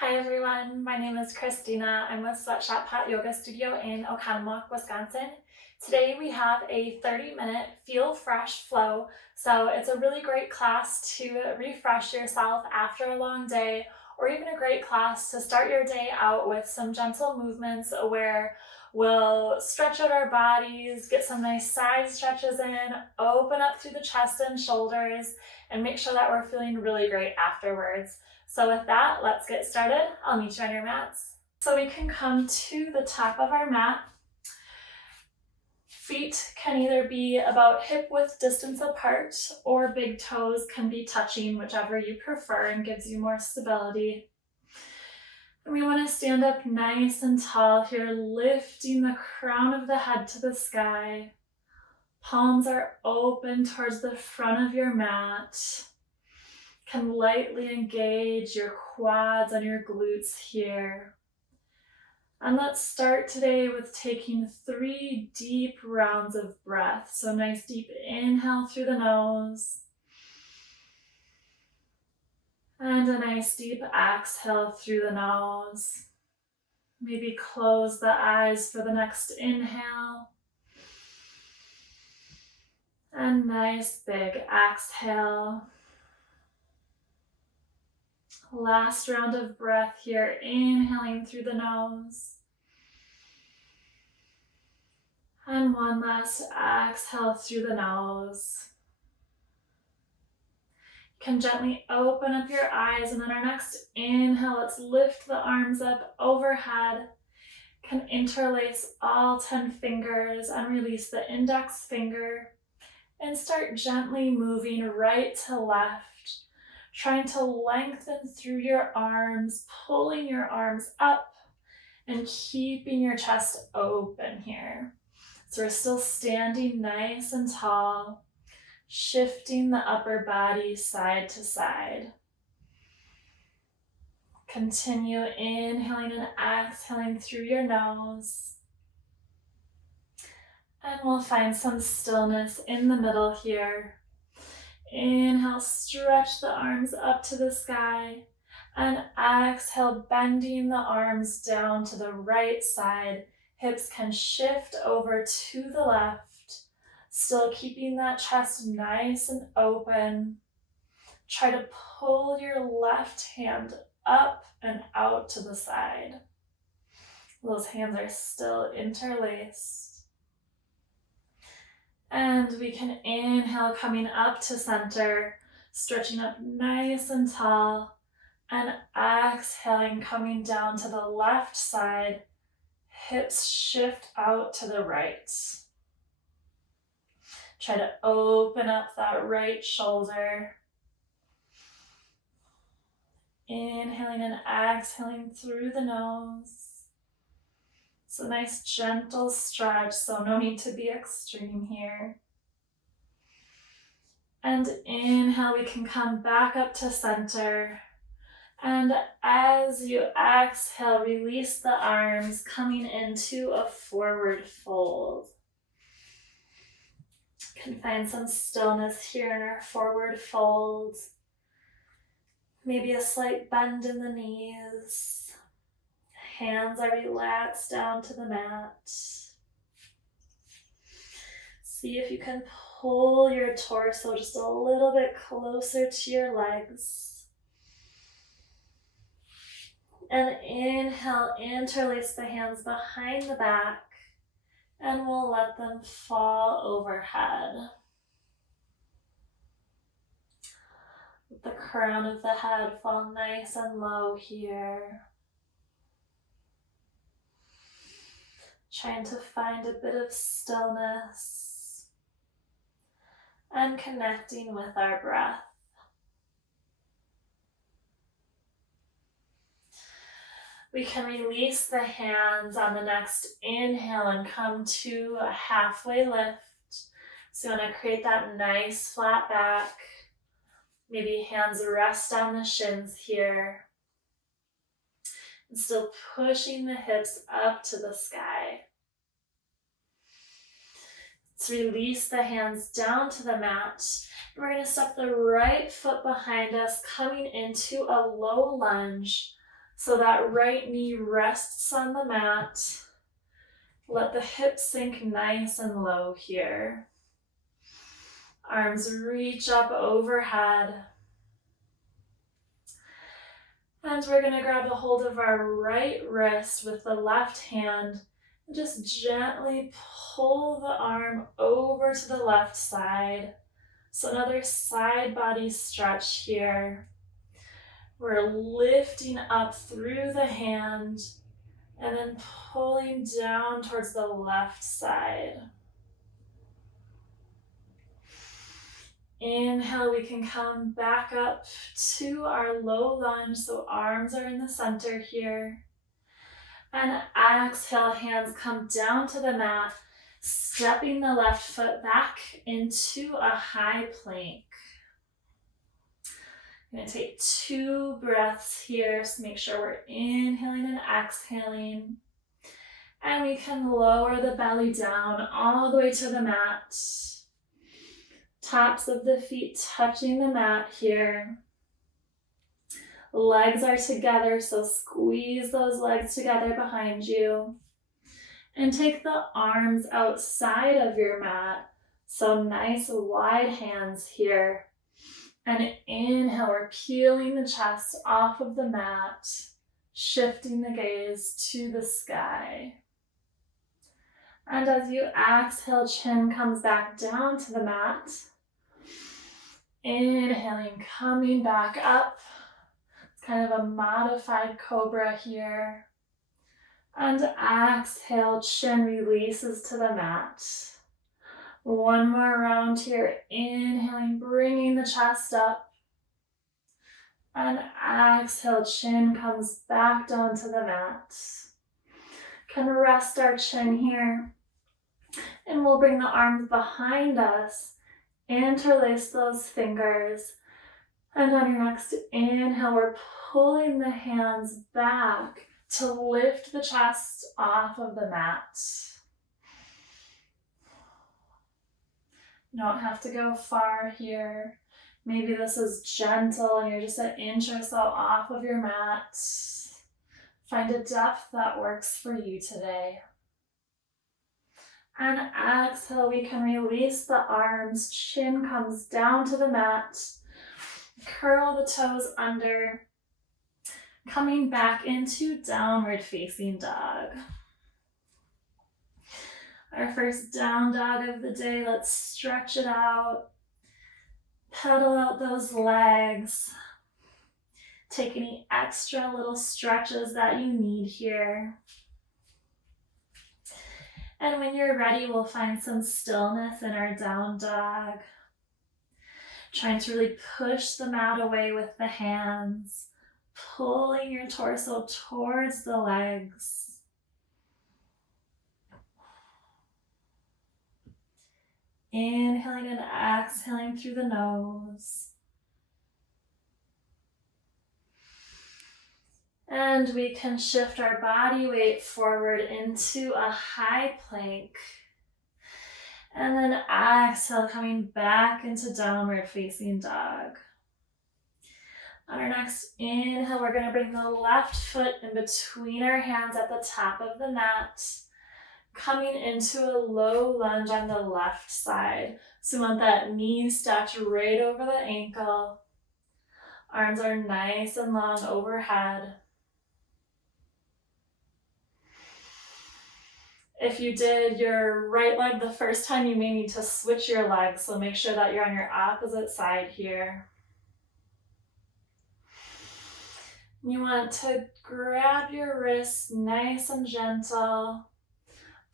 Hi everyone, my name is Christina. I'm with Sweatshop Hot Yoga Studio in Oconomowoc, Wisconsin. Today we have a 30-minute Feel Fresh flow. So it's a really great class to refresh yourself after a long day, or even a great class to start your day out with some gentle movements where we'll stretch out our bodies, get some nice side stretches in, open up through the chest and shoulders, and make sure that we're feeling really great afterwards. So with that, let's get started. I'll meet you on your mats. So we can come to the top of our mat. Feet can either be about hip width distance apart or big toes can be touching, whichever you prefer and gives you more stability. And we want to stand up nice and tall here, lifting the crown of the head to the sky. Palms are open towards the front of your mat. Can lightly engage your quads and your glutes here. And let's start today with taking 3 deep rounds of breath. So nice deep inhale through the nose. And a nice deep exhale through the nose. Maybe close the eyes for the next inhale. And nice big exhale. Last round of breath here, inhaling through the nose. And one last exhale through the nose. You can gently open up your eyes, and then our next inhale, let's lift the arms up overhead. Can interlace all 10 fingers and release the index finger. And start gently moving right to left. Trying to lengthen through your arms, pulling your arms up and keeping your chest open here. So we're still standing nice and tall, shifting the upper body side to side. Continue inhaling and exhaling through your nose. And we'll find some stillness in the middle here. Inhale, stretch the arms up to the sky, and exhale, bending the arms down to the right side. Hips can shift over to the left, still keeping that chest nice and open. Try to pull your left hand up and out to the side. Those hands are still interlaced. And we can inhale, coming up to center, stretching up nice and tall, and exhaling, coming down to the left side, hips shift out to the right. Try to open up that right shoulder. Inhaling and exhaling through the nose. So nice gentle stretch, so no need to be extreme here. And inhale, we can come back up to center. And as you exhale, release the arms, coming into a forward fold. You can find some stillness here in our forward fold. Maybe a slight bend in the knees. Hands are relaxed down to the mat. See if you can pull your torso just a little bit closer to your legs. And inhale, interlace the hands behind the back, and we'll let them fall overhead. Let the crown of the head fall nice and low here. Trying to find a bit of stillness and connecting with our breath. We can release the hands on the next inhale and come to a halfway lift. So you want to create that nice flat back. Maybe hands rest on the shins here. And still pushing the hips up to the sky. Let's release the hands down to the mat. And we're going to step the right foot behind us, coming into a low lunge. So that right knee rests on the mat. Let the hips sink nice and low here. Arms reach up overhead. And we're going to grab a hold of our right wrist with the left hand and just gently pull the arm over to the left side. So another side body stretch here. We're lifting up through the hand and then pulling down towards the left side. Inhale, we can come back up to our low lunge, so arms are in the center here. And exhale, hands come down to the mat, stepping the left foot back into a high plank. I'm going to take 2 breaths here, so make sure we're inhaling and exhaling. And we can lower the belly down all the way to the mat. Tops of the feet touching the mat here. Legs are together, so squeeze those legs together behind you. And take the arms outside of your mat. So nice wide hands here. And inhale, we're peeling the chest off of the mat, shifting the gaze to the sky. And as you exhale, chin comes back down to the mat. Inhaling, coming back up. It's kind of a modified cobra here. And exhale, chin releases to the mat. One more round here. Inhaling, bringing the chest up. And exhale, chin comes back down to the mat. Can rest our chin here. And we'll bring the arms behind us. Interlace those fingers. And on your next inhale, we're pulling the hands back to lift the chest off of the mat. You don't have to go far here. Maybe this is gentle and you're just an inch or so off of your mat. Find a depth that works for you today. And exhale, we can release the arms. Chin comes down to the mat. Curl the toes under. Coming back into downward facing dog. Our first down dog of the day. Let's stretch it out. Pedal out those legs. Take any extra little stretches that you need here. And when you're ready, we'll find some stillness in our down dog. Trying to really push the mat away with the hands. Pulling your torso towards the legs. Inhaling and exhaling through the nose. And we can shift our body weight forward into a high plank. And then exhale, coming back into downward facing dog. On our next inhale, we're going to bring the left foot in between our hands at the top of the mat. Coming into a low lunge on the left side. So we want that knee stacked right over the ankle. Arms are nice and long overhead. If you did your right leg the first time, you may need to switch your legs, so make sure that you're on your opposite side here. You want to grab your wrist nice and gentle,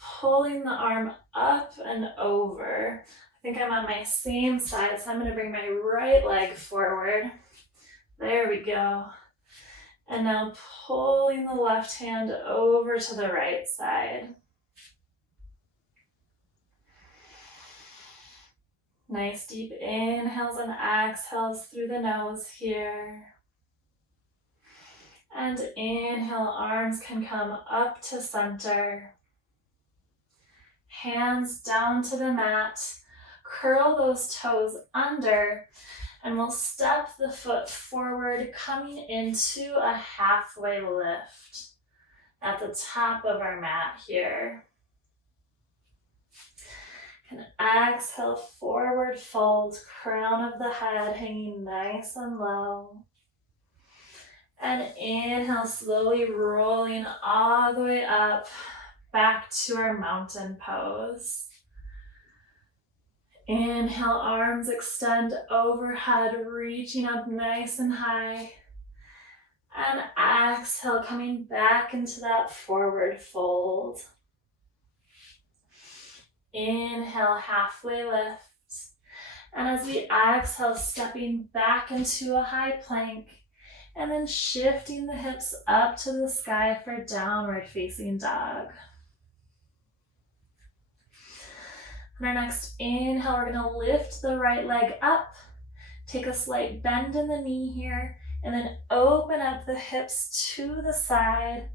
pulling the arm up and over. I think I'm on my same side, so I'm going to bring my right leg forward. There we go. And now pulling the left hand over to the right side. Nice deep inhales and exhales through the nose here. And inhale, arms can come up to center. Hands down to the mat. Curl those toes under. And we'll step the foot forward, coming into a halfway lift at the top of our mat here. And exhale, forward fold, crown of the head hanging nice and low. And inhale, slowly rolling all the way up, back to our mountain pose. Inhale, arms extend overhead, reaching up nice and high. And exhale, coming back into that forward fold. Inhale, halfway lift. And as we exhale, stepping back into a high plank, and then shifting the hips up to the sky for downward facing dog. On our next inhale, we're gonna lift the right leg up, take a slight bend in the knee here, and then open up the hips to the side.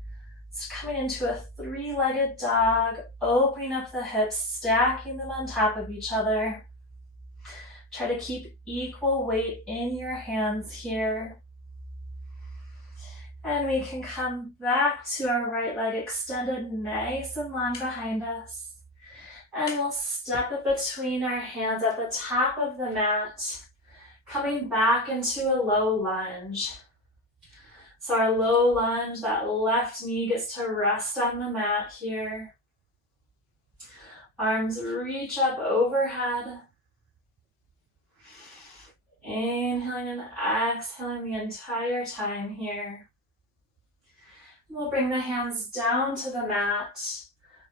So coming into a three-legged dog, opening up the hips, stacking them on top of each other. Try to keep equal weight in your hands here. And we can come back to our right leg extended nice and long behind us. And we'll step it between our hands at the top of the mat, coming back into a low lunge. So our low lunge, that left knee gets to rest on the mat here. Arms reach up overhead. Inhaling and exhaling the entire time here. We'll bring the hands down to the mat.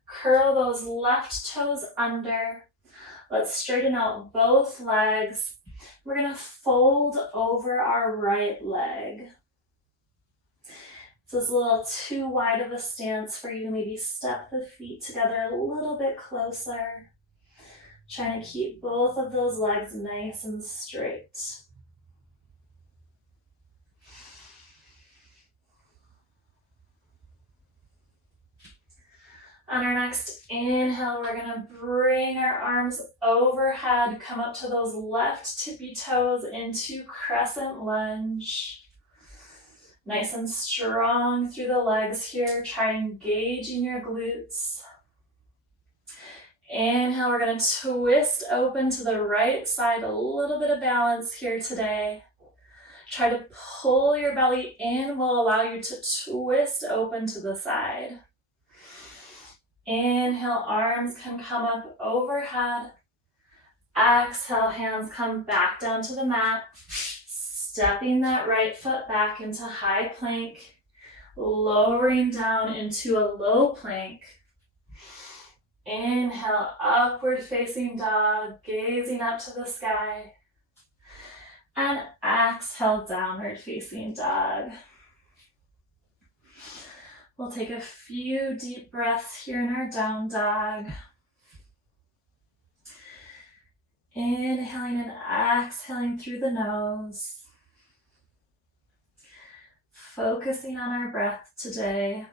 Curl those left toes under. Let's straighten out both legs. We're gonna fold over our right leg. If this is a little too wide of a stance for you, maybe step the feet together a little bit closer. Trying to keep both of those legs nice and straight. On our next inhale, we're gonna bring our arms overhead, come up to those left tippy toes into crescent lunge. Nice and strong through the legs here. Try engaging your glutes. Inhale, we're gonna twist open to the right side, a little bit of balance here today. Try to pull your belly in, will allow you to twist open to the side. Inhale, arms can come up overhead. Exhale, hands come back down to the mat. Stepping that right foot back into high plank. Lowering down into a low plank. Inhale, upward facing dog, gazing up to the sky. And exhale, downward facing dog. We'll take a few deep breaths here in our down dog. Inhaling and exhaling through the nose. Focusing on our breath today.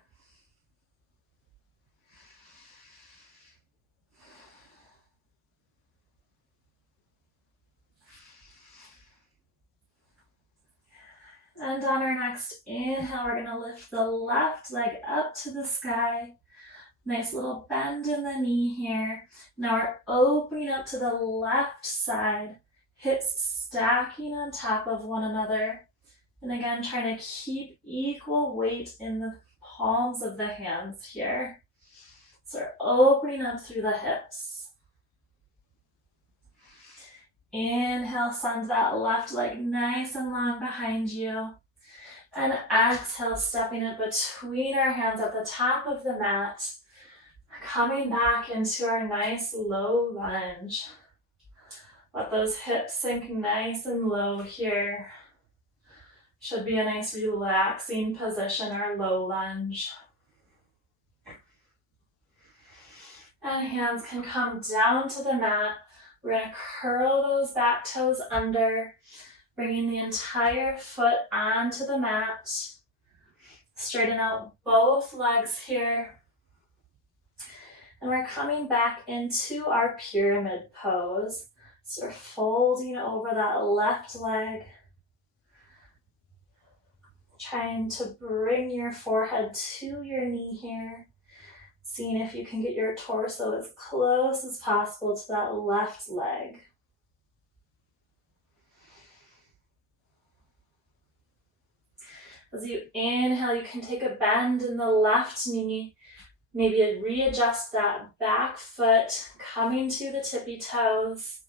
And on our next inhale, we're gonna lift the left leg up to the sky. Nice little bend in the knee here. Now we're opening up to the left side, hips stacking on top of one another. And again, trying to keep equal weight in the palms of the hands here. So we're opening up through the hips. Inhale, send that left leg nice and long behind you. And exhale, stepping it between our hands at the top of the mat. Coming back into our nice low lunge. Let those hips sink nice and low here. Should be a nice relaxing position, our low lunge. And hands can come down to the mat. We're gonna curl those back toes under, bringing the entire foot onto the mat. Straighten out both legs here. And we're coming back into our pyramid pose. So we're folding over that left leg, trying to bring your forehead to your knee here, seeing if you can get your torso as close as possible to that left leg. As you inhale, you can take a bend in the left knee, maybe readjust that back foot, coming to the tippy toes,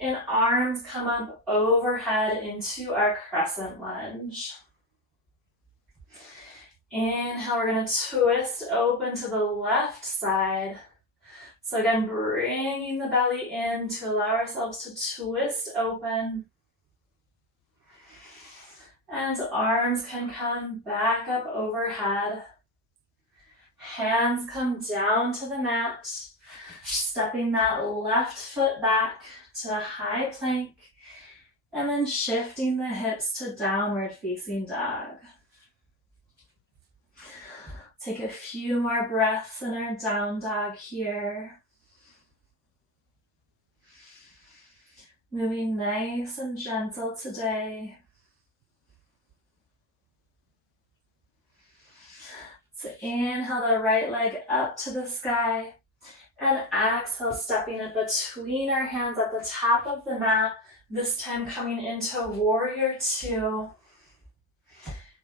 and arms come up overhead into our crescent lunge. Inhale, we're going to twist open to the left side. So again, bringing the belly in to allow ourselves to twist open. And arms can come back up overhead. Hands come down to the mat, stepping that left foot back to a high plank, and then shifting the hips to downward facing dog. Take a few more breaths in our down dog here. Moving nice and gentle today. So inhale the right leg up to the sky, and exhale, stepping in between our hands at the top of the mat, this time coming into warrior two.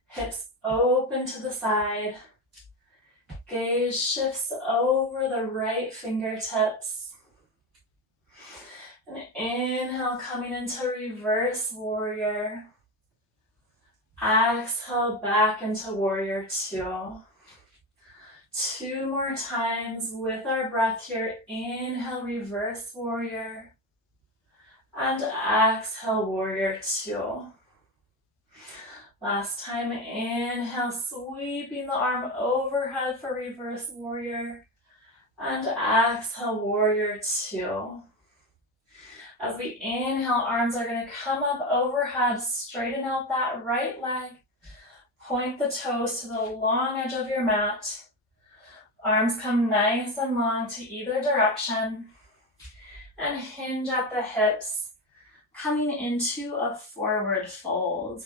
Hips open to the side. Gaze shifts over the right fingertips. And inhale, coming into reverse warrior. Exhale, back into warrior two. Two more times with our breath here. Inhale, reverse warrior. And exhale, warrior two. Last time, inhale, sweeping the arm overhead for reverse warrior. And exhale, warrior two. As we inhale, arms are going to come up overhead, straighten out that right leg. Point the toes to the long edge of your mat. Arms come nice and long to either direction. And hinge at the hips, coming into a forward fold.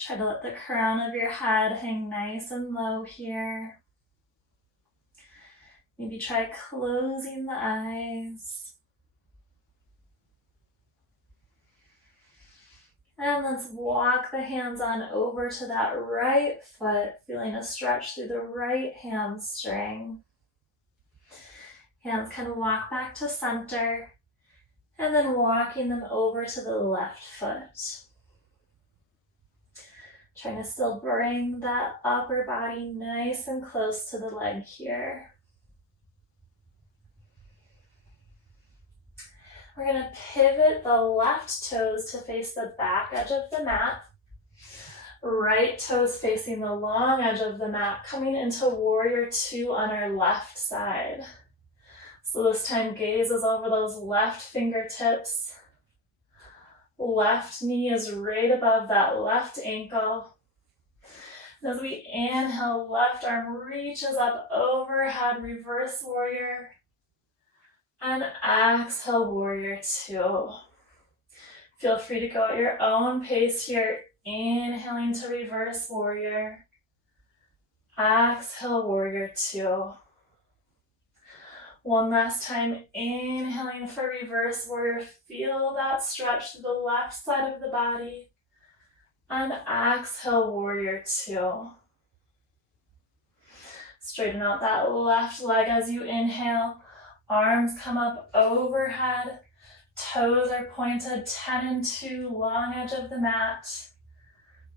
Try to let the crown of your head hang nice and low here. Maybe try closing the eyes. And let's walk the hands on over to that right foot, feeling a stretch through the right hamstring. Hands kind of walk back to center, and then walking them over to the left foot. Trying to still bring that upper body nice and close to the leg here. We're going to pivot the left toes to face the back edge of the mat. Right toes facing the long edge of the mat, coming into warrior two on our left side. So this time, gaze is over those left fingertips. Left knee is right above that left ankle. And as we inhale, left arm reaches up overhead, reverse warrior. And exhale, warrior two. Feel free to go at your own pace here. Inhaling to reverse warrior. Exhale, warrior two. One last time, inhaling for reverse warrior. Feel that stretch to the left side of the body. And exhale, warrior two. Straighten out that left leg as you inhale. Arms come up overhead. Toes are pointed 10 and 2, long edge of the mat.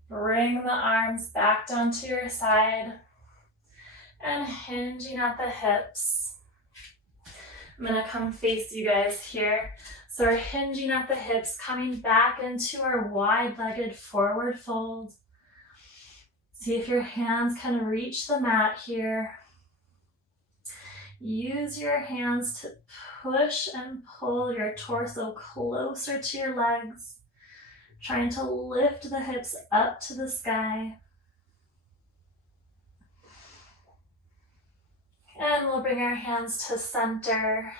Bring the arms back down to your side. And hinging at the hips. I'm going to come face you guys here. So we're hinging at the hips, coming back into our wide-legged forward fold. See if your hands can reach the mat here. Use your hands to push and pull your torso closer to your legs, trying to lift the hips up to the sky. And we'll bring our hands to center.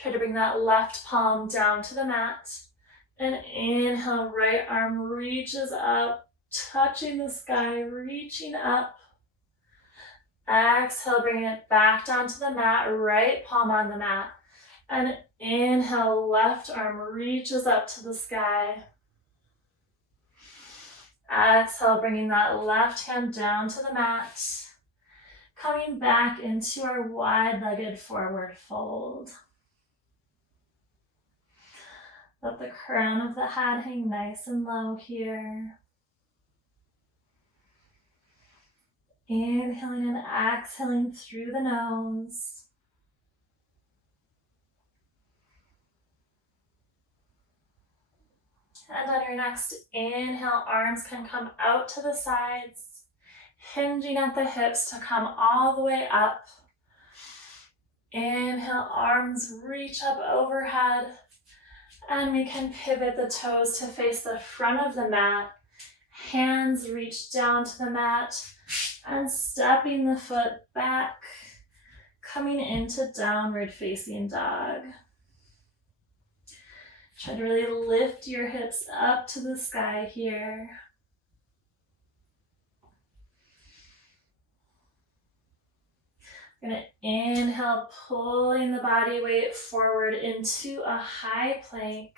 Try to bring that left palm down to the mat. And inhale, right arm reaches up, touching the sky, reaching up. Exhale, bring it back down to the mat, right palm on the mat. And inhale, left arm reaches up to the sky. Exhale, bringing that left hand down to the mat. Coming back into our wide-legged forward fold. Let the crown of the head hang nice and low here. Inhaling and exhaling through the nose. And on your next inhale, arms can come out to the sides, hinging at the hips to come all the way up. Inhale, arms reach up overhead, and we can pivot the toes to face the front of the mat. Hands reach down to the mat and stepping the foot back, coming into downward facing dog. Try to really lift your hips up to the sky here. We're going to inhale, pulling the body weight forward into a high plank.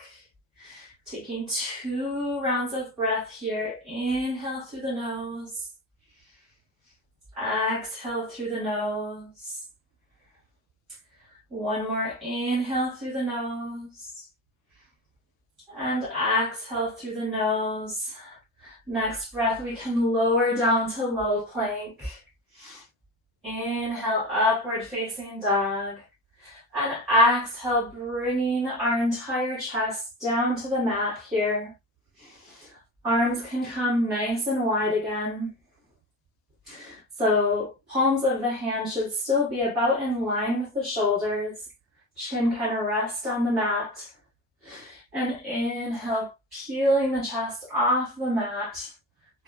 Taking 2 rounds of breath here. Inhale through the nose. Exhale through the nose. One more inhale through the nose. And exhale through the nose. Next breath, we can lower down to low plank. Inhale, upward facing dog. And exhale, bringing our entire chest down to the mat here. Arms can come nice and wide again. So palms of the hand should still be about in line with the shoulders. Chin kind of rest on the mat. And inhale, peeling the chest off the mat,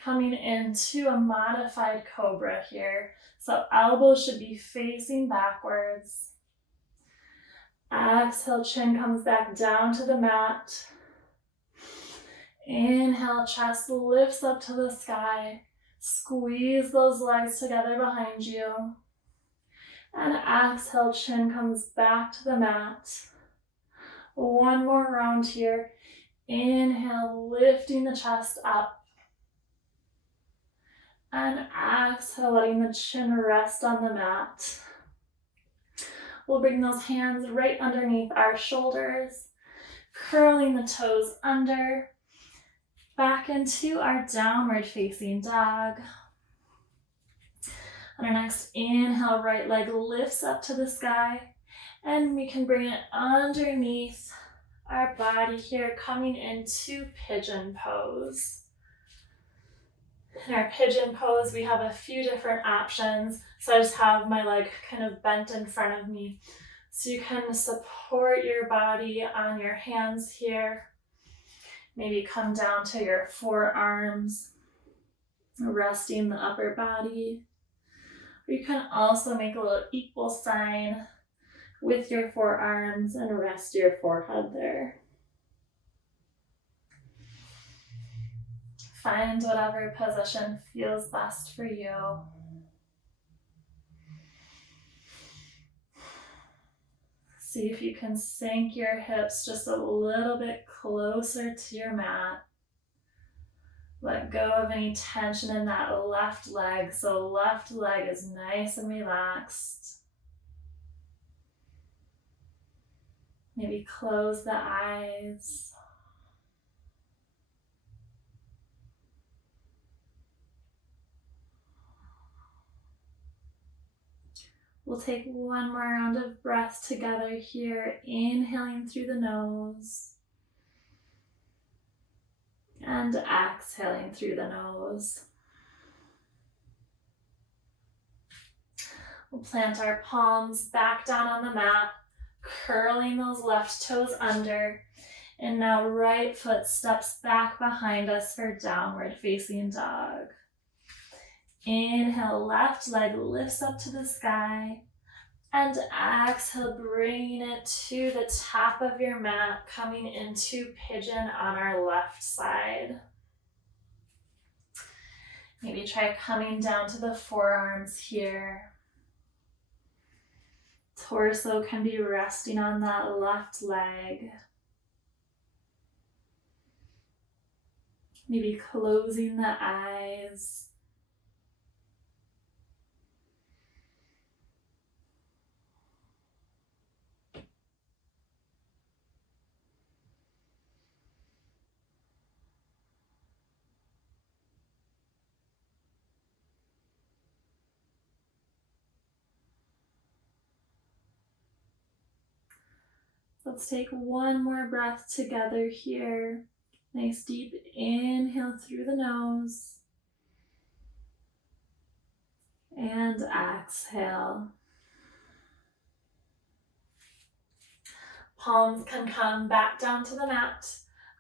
coming into a modified cobra here. So elbows should be facing backwards. Exhale, chin comes back down to the mat. Inhale, chest lifts up to the sky. Squeeze those legs together behind you. And exhale, chin comes back to the mat. One more round here. Inhale, lifting the chest up. And exhale, letting the chin rest on the mat. We'll bring those hands right underneath our shoulders, curling the toes under, back into our downward facing dog. On our next inhale, right leg lifts up to the sky, and we can bring it underneath our body here, coming into pigeon pose. In our pigeon pose, we have a few different options. So I just have my leg kind of bent in front of me. So you can support your body on your hands here. Maybe come down to your forearms, resting the upper body. Or you can also make a little equal sign with your forearms and rest your forehead there. Find whatever position feels best for you. See if you can sink your hips just a little bit closer to your mat. Let go of any tension in that left leg, so left leg is nice and relaxed. Maybe close the eyes. We'll take one more round of breath together here, inhaling through the nose and exhaling through the nose. We'll plant our palms back down on the mat, curling those left toes under, and now right foot steps back behind us for downward facing dog. Inhale, left leg lifts up to the sky. And exhale, bringing it to the top of your mat, coming into pigeon on our left side. Maybe try coming down to the forearms here. Torso can be resting on that left leg. Maybe closing the eyes. Let's take one more breath together here. Nice deep inhale through the nose. And exhale. Palms can come back down to the mat.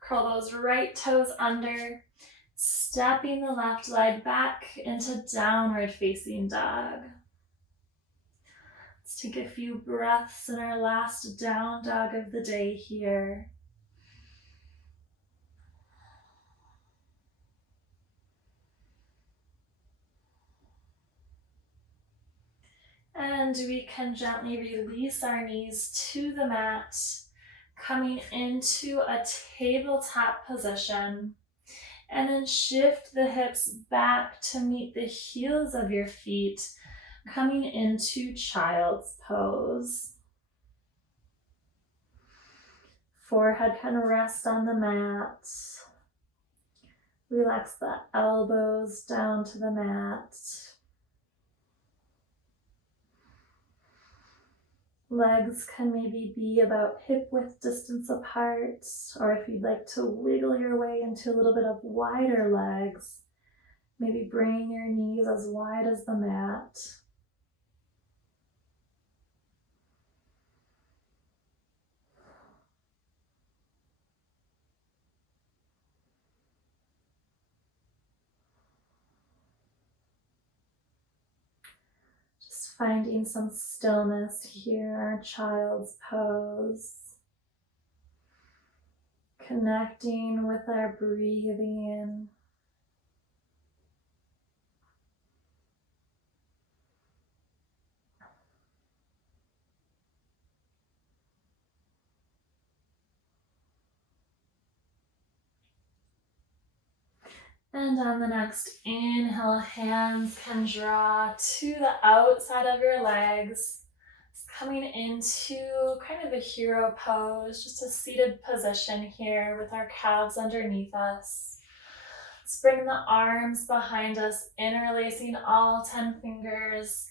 Curl those right toes under. Stepping the left leg back into downward facing dog. Let's take a few breaths in our last down dog of the day here. And we can gently release our knees to the mat, coming into a tabletop position. And then shift the hips back to meet the heels of your feet, coming into child's pose. Forehead can rest on the mat. Relax the elbows down to the mat. Legs can maybe be about hip width distance apart, or if you'd like to wiggle your way into a little bit of wider legs, maybe bring your knees as wide as the mat. Just finding some stillness here, our child's pose. Connecting with our breathing. And on the next inhale, hands can draw to the outside of your legs. Coming into kind of a hero pose, just a seated position here with our calves underneath us. Let's bring the arms behind us, interlacing all 10 fingers.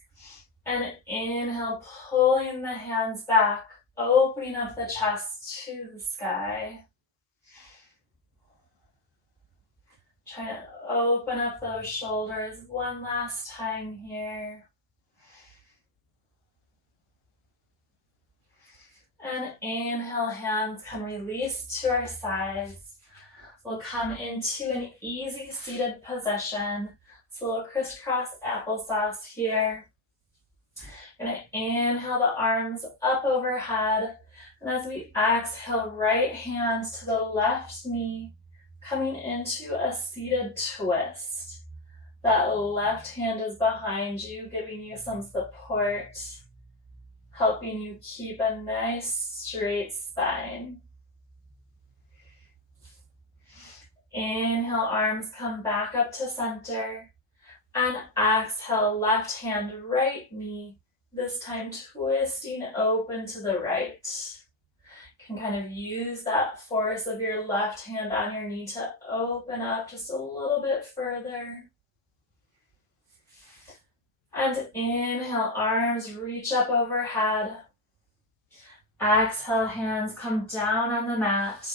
And inhale, pulling the hands back, opening up the chest to the sky. Try to open up those shoulders one last time here. And inhale, hands can release to our sides. We'll come into an easy seated position. It's a little crisscross applesauce here. We're gonna inhale the arms up overhead. And as we exhale, right hand to the left knee, coming into a seated twist. That left hand is behind you, giving you some support, helping you keep a nice straight spine. Inhale, arms come back up to center. And exhale, left hand, right knee, this time twisting open to the right. Can kind of use that force of your left hand on your knee to open up just a little bit further. And inhale, arms reach up overhead. Exhale, hands come down on the mat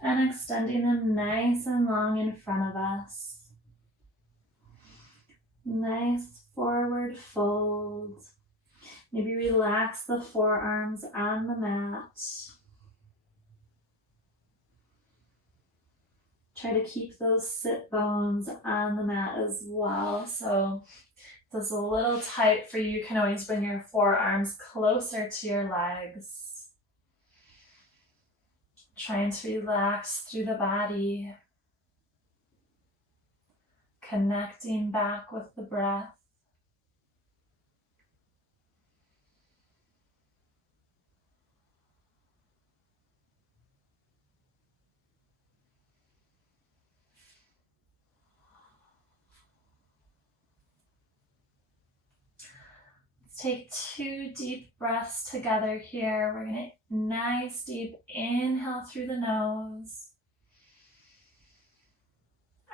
and extending them nice and long in front of us. Nice forward fold. Maybe relax the forearms on the mat. Try to keep those sit bones on the mat as well. So If this is a little tight for you, you can always bring your forearms closer to your legs. Trying to relax through the body. Connecting back with the breath. Let's take 2 deep breaths together here. We're going to nice deep inhale through the nose.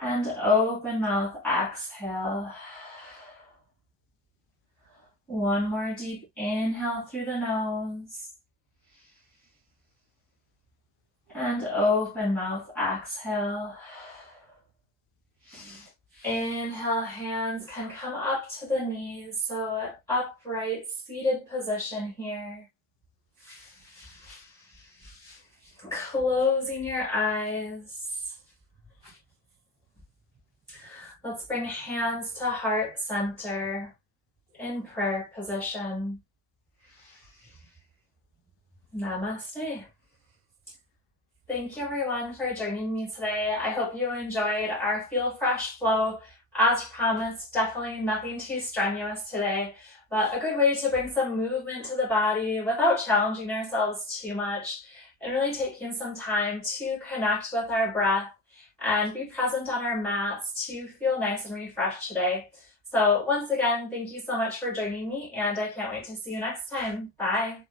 And open mouth, exhale. One more deep inhale through the nose. And open mouth, exhale. Inhale, hands can come up to the knees, so upright seated position here. Closing your eyes. Let's bring hands to heart center in prayer position. Namaste. Thank you everyone for joining me today. I hope you enjoyed our Feel Fresh flow. As promised, definitely nothing too strenuous today, but a good way to bring some movement to the body without challenging ourselves too much, and really taking some time to connect with our breath and be present on our mats to feel nice and refreshed today. So once again, thank you so much for joining me, and I can't wait to see you next time. Bye.